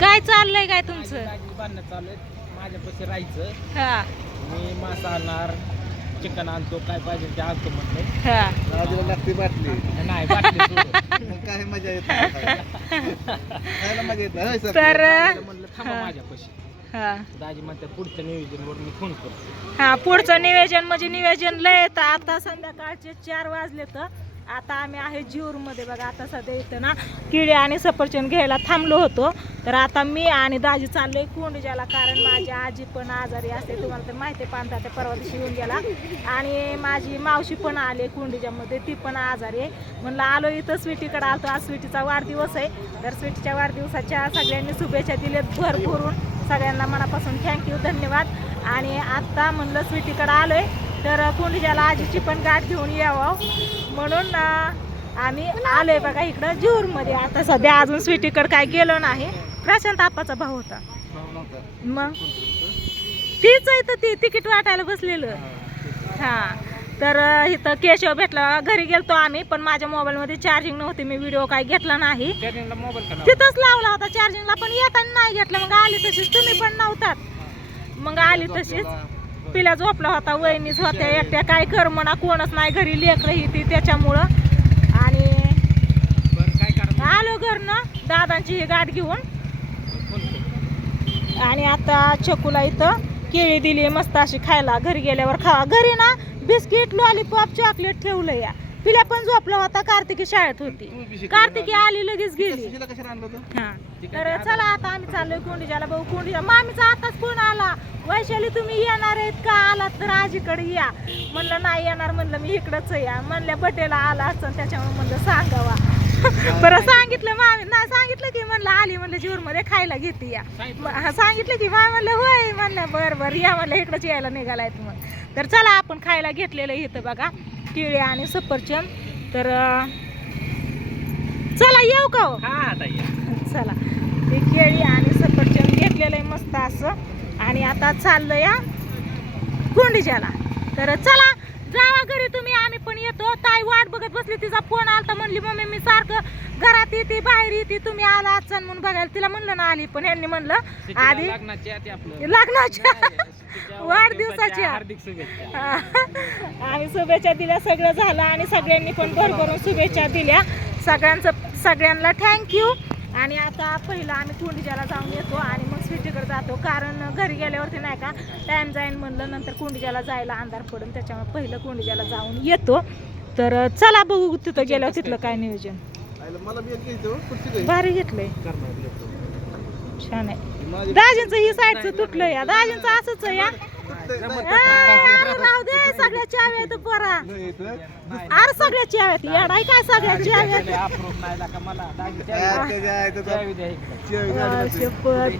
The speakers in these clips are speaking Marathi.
काय चाललंय काय तुमचं? बांधणं चालू आहे. माझ्यापाशी राहायचं. हा मी मासा आणणार, चिकन आणतो, काय पाहिजे ते आणतो म्हणलं. हा राजूला लागते बाटली. नाही बाटली सोडून. मग काय मजा येत नाही खायला मजा येत नाही होय सर? तर म्हणलं थांबा माझ्यापाशी. हा दाजी म्हणतात पुढच्या नियोजनवर मी फोन करतो. हा पुढचं नियोजन म्हणजे नियोजन लय येतं. आता संध्याकाळचे 4 वाजले तर आता आम्ही आहे जीवर मध्ये बघा. आता सध्या इथं ना किडे आणि सफरचंद घ्यायला थांबलो होतो. तर आता मी आणि दाजी चाललोय कोंडीजाला, कारण माझी आजी पण आजारी असते, तुम्हाला तर माहिती आहे. पांढरा त्या परवा दिवशी येऊन गेला आणि माझी मावशी पण आली कोंडीजामध्ये, ती पण आजारी आहे. म्हणलं आलो इथं स्वीटीकडे आलतो. आज स्वीटीचा वाढदिवस आहे. तर स्वीटीच्या वाढदिवसाच्या सगळ्यांनी शुभेच्छा दिल्यात भरभरून. सगळ्यांना मनापासून थँक्यू, धन्यवाद. आणि आत्ता म्हणलं स्वीटीकडे आलोय तर कोंडीजाला आजीची पण गाठ घेऊन यावं म्हणून आम्ही आलोय बघा इकडं जीवरमध्ये. आता सध्या अजून स्वीटीकडे काय गेलो नाही. प्रशांत आप्पाचा भाऊ होता. मग तीच आहे तर ती तिकीट वाटायला बसलेलं. हा तर इथं केशव भेटला. घरी गेलतो आम्ही, पण माझ्या मोबाईलमध्ये चार्जिंग नव्हती, मी व्हिडिओ काय घेतला नाही. तिथंच लावला होता चार्जिंगला, पण येताना नाही घेतला. मग आली तशीच, तुम्ही पण नव्हतात. मग आली तशीच. पिल्या झोपला होता, वहिनीच होत्या एकट्या, काय कर म्हणा, कोणच नाही घरी, लेकरं ही ती त्याच्यामुळं. आणि आलो घरनं दादांची ही गाठ घेऊन. आणि आता चकूला इथं केळी दिली मस्त अशी खायला. घरी गेल्यावर खावा. घरी ना बिस्किट, लॉलीपॉप, चॉकलेट ठेवलं या. पिल्या पण झोपला होता. कार्तिकी शाळेत होती. कार्तिकी आली लगेच गेली. हा तर चला आता आम्ही चाललोय कोंडीजाला. भाऊ कोंडीजा मामीचा आताच फोन आला, वैशाली तुम्ही येणार आहेत का? आलात तर आजीकडे या. म्हणलं नाही येणार, म्हणलं मी इकडंच या. म्हणल्या बटेला आला असतं त्याच्यामुळे म्हणलं सांगावा. बरं सांगितलं मामी, नाही सांगितलं की म्हणलं आली, म्हणलं जीवरमध्ये खायला घेते या. सांगितलं की मामी, म्हणलं होय. म्हणलं बरं बरं या, म्हणलं इकडंच यायला निघालाय मग. तर चला आपण खायला घेतलेलं इथं बघा केळी आणि सफरचंद. तर चला येऊ का हो? चला ते केळी आणि सफरचंद घेतलेलं आहे मस्त असं. आणि आता चाललं या कोंडीजाला. तर चला जावा घरी तुम्ही, आम्ही पण येतो. ताई वाट बघत बसली, तिचा फोन आलता, म्हणली मम्मी मी सारखं घरात येते बाहेर येते, तुम्ही आला आजचा म्हणून बघायला. तिला म्हणलं ना आली, पण यांनी म्हणलं आधी लग्नाच्या वाढदिवसाच्या हार्दिक शुभेच्छा. आम्ही शुभेच्छा दिल्या, सगळं झालं. आणि सगळ्यांनी पण भरभरून शुभेच्छा दिल्या. सगळ्यांना थँक्यू. आणि आता पहिलं आम्ही कोंडीजाला जाऊन येतो आणि मग स्वीटीकडे जातो, कारण घरी गेल्यावरती नाही का टाइम जाईन म्हणलं, नंतर कोंडीजाला जायला अंधार पडून, त्याच्यामुळे पहिलं कोंडीजाला जाऊन येतो. तर चला बघू तिथं गेल्यावर तिथलं काय नियोजन. भारी घेतलंय, छान आहे. दाजींचं ही साईडचं तुटलं या, दाजींचं असंच या. राहू दे, सगळ्या चाव्या आहेत पोरा. अरे सगळ्या चाव्या आहेत, येडाय काय सगळ्या चाव्या.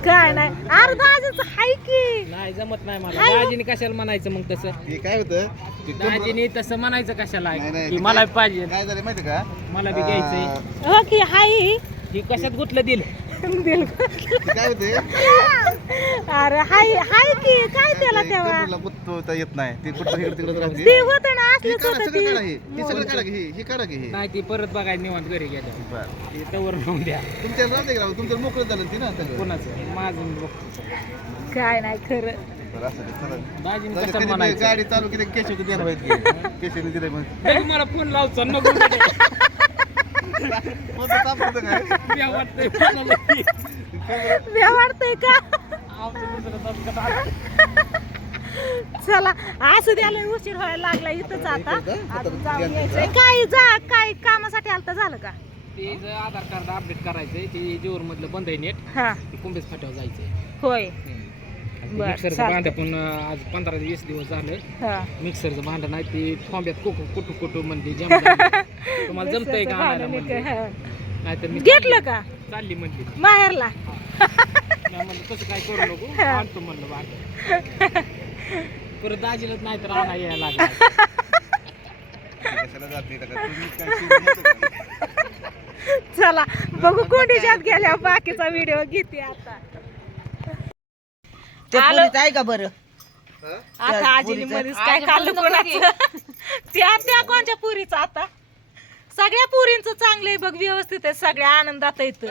काय नाही, अरे दाजींचं हाय की नाही जमत नाही मला. दाजीने कशाला म्हणायचं मग तसं? काय होतं दाजीने तसं म्हणायचं कशाला की मला पाहिजे, काय झालं माहिती का? मला बी घ्यायचंय. हो की हाय ही कशात गुतलं दिल? काय होते अरे हाय हाय की काय त्याला तेव्हा गुत्त येत नाही ते कुठं इकडे तिकडे राहते. ते होतं ना हे असलंच काढा, होतं सगळं काढा, ते. हे सगळं काढा की हे काढा की हे. नाही ती परत बघायला निवांत घरी गेल्या. बरं. ते तवर राहून द्या. तुमच्या राहते का? तुमचं मोकळं झालं ती ना सगळं. कोणाचं? माझं काय नाही खरं. बरं, असं ते चला. दाजीने जाऊ दे, कसं कधी म्हणायचं? गाडी चालू केली केशव देणार माहिती केशवने दिलंय मग तरी मला फोन लावचा नको. कोणतं ताप होतं काय? मी वाटतंय फोनाला की. भ्या वाटतंय का? आमचं दुसरं दणकट आलं. चला असं द्यायला उशीर व्हायला लागला इथंच. आता अजून जाऊन यायचंय. काय जा काय कामासाठी आलता झालं का? ते जे आधार कार्ड अपडेट करायचंय, ते जेवर मधलं बंद आहे नेट, हा ते कुंभेस फाट्यावर जायचंय. होय बरं, मिक्सरचं चालतंय. भांडं पण आज 15-20 दिवस झालं. हा मिक्सरचं भांडं नाही, ते थांब्यात कुटू कुटू म्हणते जम झालं. तुम्हाला जमतंय का आणायला म्हणलं? नाहीतर मी घेतलं का चालली म्हणली. माहेरला? नाही म्हणलं तसं काय करू नको, आणतो म्हणलं भांडं. परत दाजीलाच नाही तर आणा यायला लागला. कशाला जाते का? तुम्ही काय शिकवलं का? चला बघू कोंडीजात गेल्यावर बाकीचा व्हिडिओ घेते. आता आलो. आहे का बरं? आता आजीने मध्येच काय खाल्लं कोणाचं? त्या कोणत्या पुरीचं? आता सगळ्या पुरींचं चांगलंय बघ, व्यवस्थित आहे, सगळ्या आनंदात येत.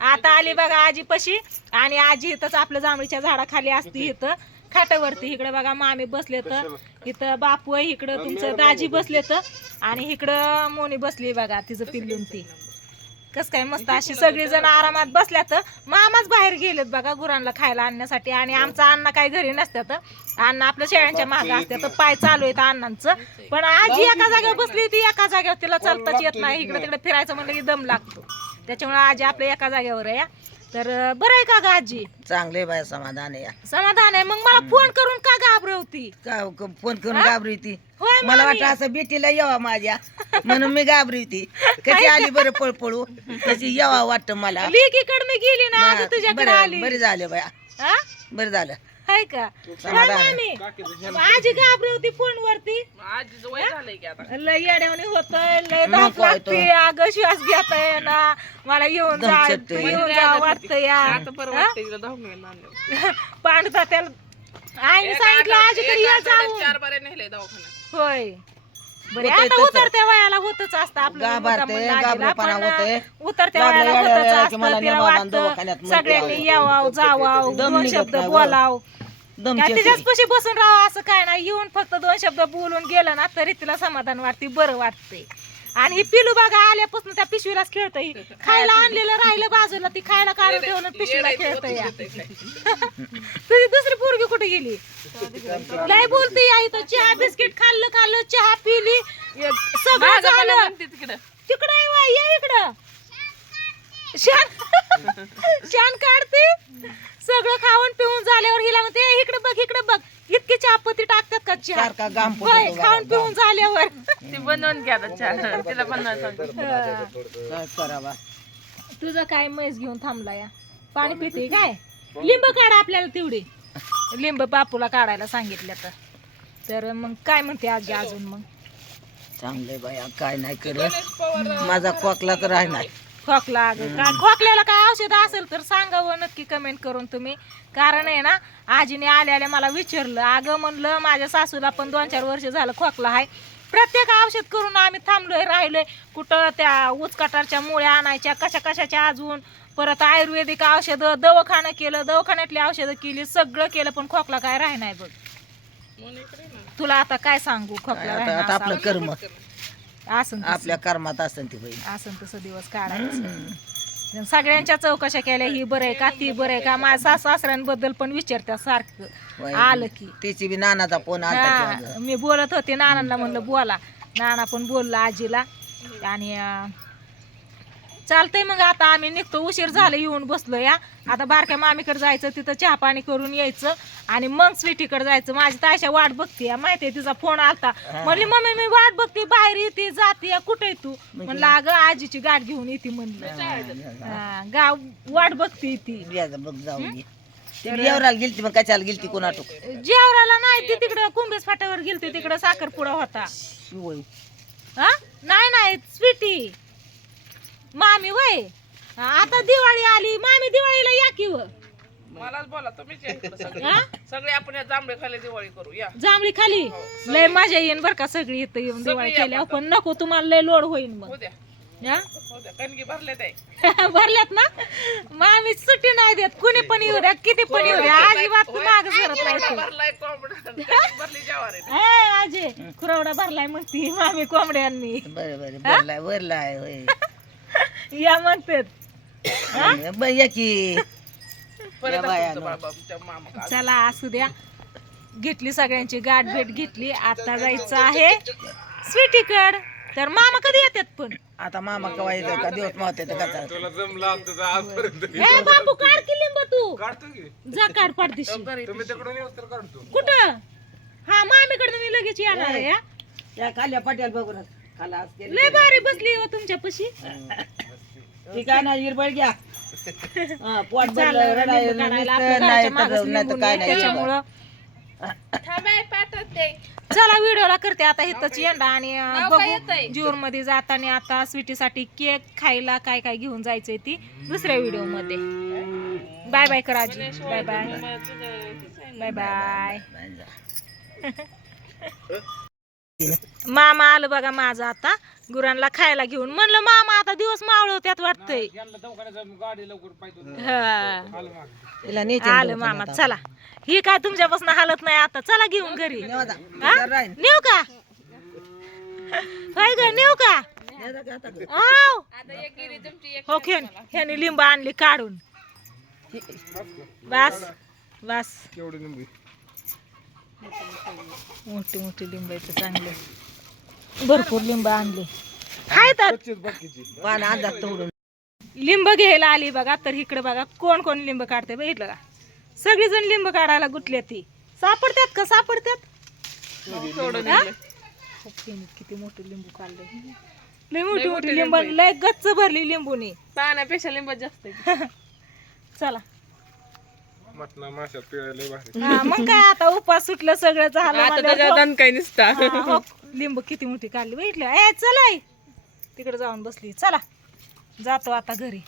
आता आली बघा आजी पशी आणि आजी इथंच आपल्या जांभळीच्या झाडाखाली असती इथं खाटावरती. इकडे बघा मामी बसले तर इथं बापू आहे, इकडं तुमचं दाजी बसले तर आणि इकडं मोनी बसली बघा तिचं पिल्लून ती. कस काय मस्त अशी सगळी जण आरामात बसल्यात. मामाच बाहेर गेलेत बघा गुरांना खायला आणण्यासाठी आणि आमचा अण्णा काही घरी नसत्यात. अण्णा आपल्या शेळ्यांच्या मागे असतात, पाय चालू आहेत अण्णांचं. पण आजी एका जागेवर बसली ती एका जागेवर, तिला चालताच येत नाही. इकडे तिकडे फिरायचं म्हणलं की दम लागतो, त्याच्यामुळे आजी आपल्या एका जागेवर आहे. तर बरं आहे का ग आजी? चांगले बाय समाधान आहे. समाधान आहे. मग मला फोन करून का घाबरवती? फोन करून घाबरी ती. होय मला मामी. वाटतं असं बेटीला यावा माझ्या म्हणून मी घाबरी ती. कशी आली बरं पळपळू, कशी यावा वाटतं मला. लेकीकडे मी गेली ना आता तुझ्याकडे आली. बरं झालं बाया, हा? बरं झालं. हाय का? समाधान होय आहे. मामी. आजी घाबरवती फोनवरती. लय येड्यावणी होतंय, लय धाक नको आहे तो. लागते. अगं श्वास घेता ना मला येऊन जा दमछट. येऊन जा वाटतं या. पांडता त्याला आईने सांगितलं आजीकडे या जाऊन. होय बरे होतंय आता तसं. उतरत्या वयाला होतच असतं आपलं घाबरते, मुद्दाम म्हणलं आजीला, घाबरपणा पण होतंय. उतरत्या लागलं वयाला येड्या होतच की असतं. मला तिला नेवावं, वाटतं दवाखान्यात म्हणते सगळ्यांनी आहो. यावाव जावाव, दम दोन निघत शब्द नाही गं. बोलाव. दम काय चेक तिच्याच पशी बसून राहावं असं काय नाही. येऊन फक्त दोन शब्द बोलून गेलं ना तरी तिला समाधान वाटते, बरं वाटते. आणि ही पिलू बघा आल्यापासून त्या पिशवीलाच खेळतय. खायला आणलेलं राहिलं बाजूला, ती खायला काढून ठेवलं पिशवीला खेळतय. तुझी दुसरी पोरगी कुठे गेली? लय बोलते या इथं. चहा बिस्किट खाल्लं चहा पिली सगळं झालं. तिकडं ये इकडं शान काढते. सगळं खाऊन पिऊन झाल्यावर हिला म्हणते "ए, इकडे बघ इतकी चहापत्ती टाकतात का चहा?" सारखा गाम होय, पडतो खाऊन पिऊन झाल्यावर ती बनवून घ्या आता चहा तिला बनवायचं काय करावा. तुझं काय म्हैस घेऊन थांबला या? पाणी पिते काय? लिंब काढा आपल्याला तेवढी. लिंब बापूला काढायला सांगितलं तर मग काय म्हणते आजी अजून? मग चांगले बाया, काय नाही करत. माझा खोकला तर राहणार. खोकला अगं काय खोकल्याला काय औषध असेल तर सांगावं नक्की कमेंट करून तुम्ही. कारण आहे ना आजीने आल्या मला विचारलं, अगं म्हणलं माझ्या सासूला पण 2-4 वर्ष झालं खोकला आहे. प्रत्येक औषध करून आम्ही थांबलोय राहिलोय. कुठं त्या उचकाटाच्या मुळ्या आणायच्या, कशाच्या अजून परत आयुर्वेदिक औषधं, दवाखाना केलं, दवाखान्यातली औषधं केली, सगळं केलं पण खोकला काय राही नाही बघ. तुला आता काय सांगू खोकला आता आपलं कर्म असं आपल्या कर्मात असन ती बाई. असं तसं दिवस काढायचं. सगळ्यांच्या चौकशा केल्या, ही बरं आहे का ती बरं आहे का. माझ्या सासऱ्यांबद्दल पण विचारत्या सारखं आलं की. तिची बी नानाचा फोन आला. हा, मी बोलत होते नानांना, म्हणलं बोला. नाना पण बोलला आजीला. आणि चालतंय मग आता आम्ही निघतो. उशीर झालं येऊन बसलो या. आता बारक्या मामीकडे जायचं, तिथं चहा पाणी करून यायचं आणि मग स्वीटीकडे जायचं. माझी तायशा वाट बघते माहितीये, तिचा फोन आलता. म्हणली मम्मी मी वाट बघते, बाहेर येते जाते, कुठे तू? म्हणलं अगं आजीची गाठ घेऊन येते म्हणलं. गाव वाट बघते ती. बघ जाऊन ये. ती येवराला गेलती, मग कशाला गेलती कोणाटो? जेवराला नाही, ती तिकडं कुंभेस फाट्यावर गेलती, तिकडं साखरपुडा होता. हा नाही स्वीटी मामी वय. आता दिवाळी आली, मामी दिवाळीला या की व. मलाच बोला तुम्हीच या इकडं सगळे. हा? सगळे आपण या जांभळे खाली दिवाळी करू या. जांभळी खाली लय मजा येईन बर का. सगळी इथं येऊन दिवाळी या केल्या, पण नको तुम्हाला लय लोड होईन मग. उद्या हा? कणगी भरले ते भरल्यात ना. मामी सुट्टी नाही देत, कुणी पण येऊ द्या, किती पण येऊ द्या, अजिबात माग सरत नाही तू. भरलाय कोंबडा भरली जवार अजय खुरावडा भरलाय म्हणती मामी कोंबड्यांनी. बरं वरलाय होय. या म्हणतात. या की या बायानो. मामा चला असू द्या. घेतली सगळ्यांची गाठ भेट घेतली. आता जायचं आहे स्वीटीकड. तर मामा कधी येतात पण? आता मामा कवा येतो का दिवस मावते तर कसा. ए बापू काढ की लिंब तू. जा काढ पाठदिशी. कुठं? हा मामीकडे मी लगेच येणार आहे. हा? त्या खाल्या पट्याल बघून खाला लय भारी बसली हो तुमच्या पशी. ती काय नाही हिरबळ घ्या. पोट चाललं भरलं रडायला लिंबू काढायला. नुसतं आपल्या नाही घराच्या मागच तर नाही लिंबू तर काय नाही, नाही. त्याच्यामुळं थांबाय पाठवते. चला व्हिडिओला करते आता इथंच यंदा. आणि नाव काय येतंय? बघू जून मध्ये जाताना आता स्वीटीसाठी केक खायला काय काय घेऊन जायचंय ती दुसऱ्या व्हिडिओ मध्ये. बाय बाय करा आजी. Bye bye bye bye. मामा आलं बघा माझं आता गुरांना खायला घेऊन. म्हणलं मामा आता दिवस मावळवत्यात वाटतंय. यांना दवाखान्यात गाडी लवकर पाहिजे. हा. आलं मागं. तिला न्यायचं आलं मामा चला. ही काय तुमच्यापासून हालत नाही आता. चला घेऊन घरी. हा? नेऊ का होय ग नेऊ का आव. आता एक गिरी तुमची एक हो खेळ ह्याने लिंब आणली काढून. बस बस केवढे निंबू मोठी मोठी लिंब आहेत चांगले. भरपूर लिंब आणली हाय तर. पान अंदाज तोडून लिंब घ्यायला आली बघा. तर इकडे बघा कोण कोण लिंब काढते बघितलं का. सगळीजण लिंब काढायला गुतले. ती सापडतात का सापडतात. हा? किती मोठे लिंबू काढले. लय मोठी मोठी लिंब लय गच्च भरली लिंबूनी. पाण्यापेक्षा लिंब जास्त आहे. चला मटणा माशात पिळायला भारी. हा, मग काय आता उपास सुटलं सगळं झालं आता म्हणल्यावर त्याच्यात दण काही नसता. हा, हो, लिंब किती मोठी काढली बघितलं. ए चला तिकडे जाऊन बसली. चला जातो आता घरी.